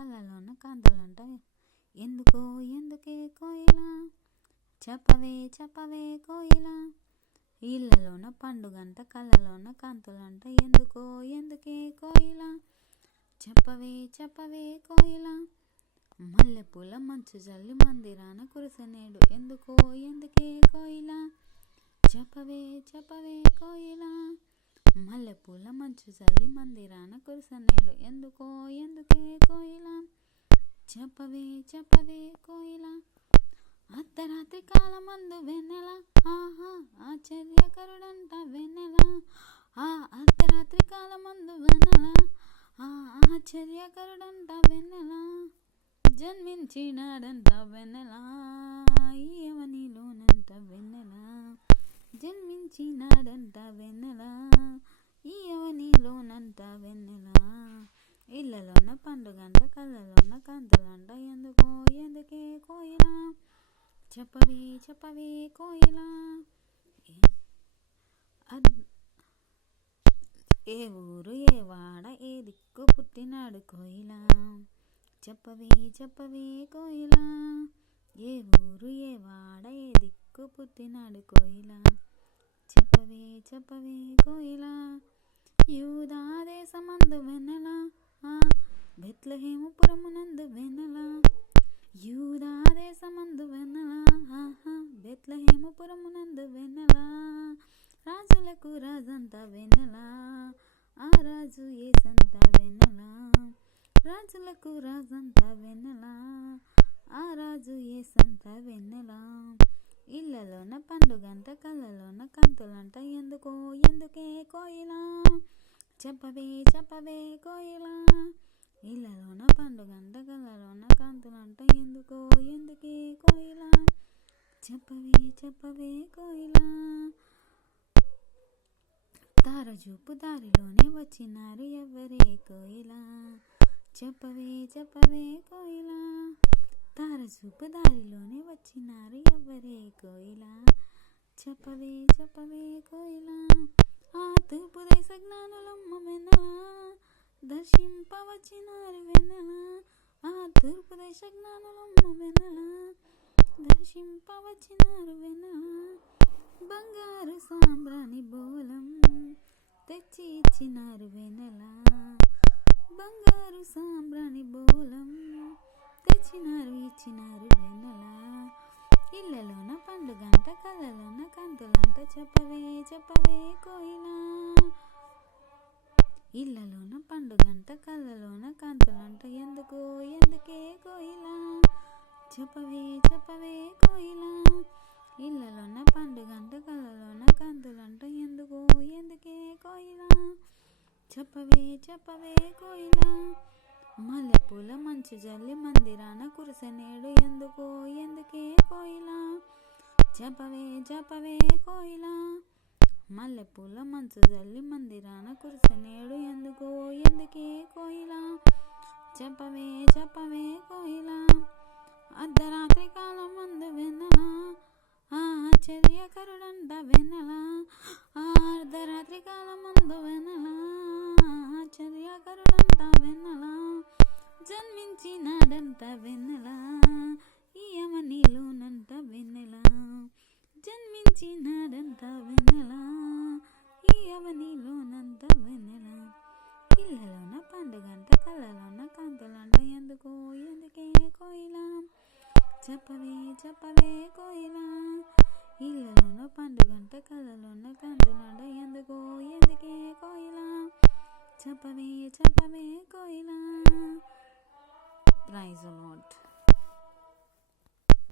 కళ్ళలోన కాంతలంట ఎందుకో ఎందుకే కోయిలా చెప్పవే చెప్పవే కోయిలా. ఇళ్ళలోన పండుగంట కళ్ళలోన కాంతులంట ఎందుకో ఎందుకే కోయిలా చెప్పవే చెప్పవే కోయిలా. మల్లెపూల మంచు జల్లి మందిరాన కురిసెనేడు ఎందుకో ఎందుకే కోయిలా చెప్పవే చెప్పవే కోయిలా. మల్లెపూల మంచు జల్లి మందిరాన కురిసెనేడు ఎందుకో ఎందుకే కోయిలా చెప్పవే చెప్పవే కోయిలా. అర్ధరాత్రి కాలమందు వెన్నెల ఆహా ఆశ్చర్యకరుడంట వెన్నెల అర్ధరాత్రి కాలమందు వెన్నెల ఆశ్చర్యకరుడంట వెన్నెల జన్మించినాడంట వెన్నెల ఈయవనిలోనంట వెన్నెల జన్మించినాడంట వెన్నెల ఈయవనిలోనంట వెన్నెల. ఇళ్ళలోన పండుగంట కళ్ళలోన కాంతలంట ఎందుకో ఎందుకే కోయిలా చెప్పవే చెప్పవే కోయిలా. ఏ ఊరు ఏ వాడ ఏ దిక్కు పుట్టినాడు కోయిలా చెప్పవే చెప్పవే కోయిలా. ఏ ఊరు ఏ వాడ ఏ దిక్కు పుట్టినాడు కోయిలా చెప్పవే చెప్పవే కోయిలా. యూదా దేశమందు వెన్నెల బెత్లెహేముపురమునందు వెన్నెల యూదా దేశమందు వెన్నెల బెత్లెహేముపురమునందు వెన్నెల రాజులకు రాజంత వెన్నెల ఆ రాజు యేసంత వెన్నెల రాజులకు రాజంత వెన్నెల ఆ రాజు యేసంత వెన్నెల. ఇళ్ళలోన పండుగంట కళ్ళలోన కాంతులంట ఎందుకో ఎందుకే కోయిలా చెప్పవే చెప్పవే కోయిలా. ఇళ్ళలోన పండుగంట కళ్ళలోన కాంతులంట ఎందుకో ఎందుకే కోయిలా చెప్పవే చెప్పవే కోయిలా. తారజూపు దారిలోనే వచ్చినారు ఎవ్వరే కోయిలా చెప్పవే చెప్పవే కోయిలా. తారజూపు దారిలోనే వచ్చినారు ఎవ్వరే కోయిలా చెప్పవే చెప్పవే కోయిలా. ఆ తూర్పు దేశ జ్ఞానులమ్మ వెన్నెల దర్శింపవచ్చినారు వెన్నెల ఆ తూర్పు దేశ జ్ఞానులమ్మ వెన్నెల దర్శింపవచ్చినారు వెన్నెల. బంగారు సాంబ్రాణి బోలం తెచ్చి ఇచ్చినారు వెన్నెల బంగారు సాంబ్రాణి బోలం తెచ్చినారు ఇచ్చినారు వెన్నెల. ఇళ్ళలోన పండుగంట కళ్ళలోన కాంతులంట చెప్పవే చెప్పవే కోయిలా. ఇళ్ళలోన పండుగంట కళ్ళలోన కాంతులంట ఎందుకో ఎందుకే కోయిలా చెప్పవే చెప్పవే కోయిలా. ఇళ్ళలోన పండుగంట కళ్ళలోన కాంతులంట ఎందుకో ఎందుకే కోయిలా చెప్పవే చెప్పవే కోయిలా. మల్లెపూల మంచు జల్లి మందిరాన కురిసెనేడు ఎందుకో ఎందుకే కోయిలా చెప్పవే చెప్పవే కోయిలా. మల్లెపూల మంచు జల్లి మందిరాన కురిసెనేడు ఎందుకో ఎందుకే కోయిలా చెప్పవే చెప్పవే కోయిలా. అర్ధరాత్రి కాలమందు వెన్నెల ఆశ్చర్యకరుడంట వెన్నెల అర్ధరాత్రి కాలమందు వెన్నెల ఆశ్చర్యకరుడంట వెన్నెల జన్మించినాడంట వెన్నెల ఈయవనిలోనంట వెన్నెల జన్మించినాడంట వెన్నెల ఈయవనిలోనంట వెన్నెల. ఇళ్ళలోన పండుగంట కళ్ళలోన కాంతులంట ఎందుకో ఎందుకే కోయిలా చెప్పవే చెప్పవే కోయిలా. ఇళ్ళలోన పండుగంట కళ్ళలోన కాంతులంట ఎందుకో ఎందుకే కోయిలా చెప్పవే చెప్పవే కోయిలా. Praise the lord.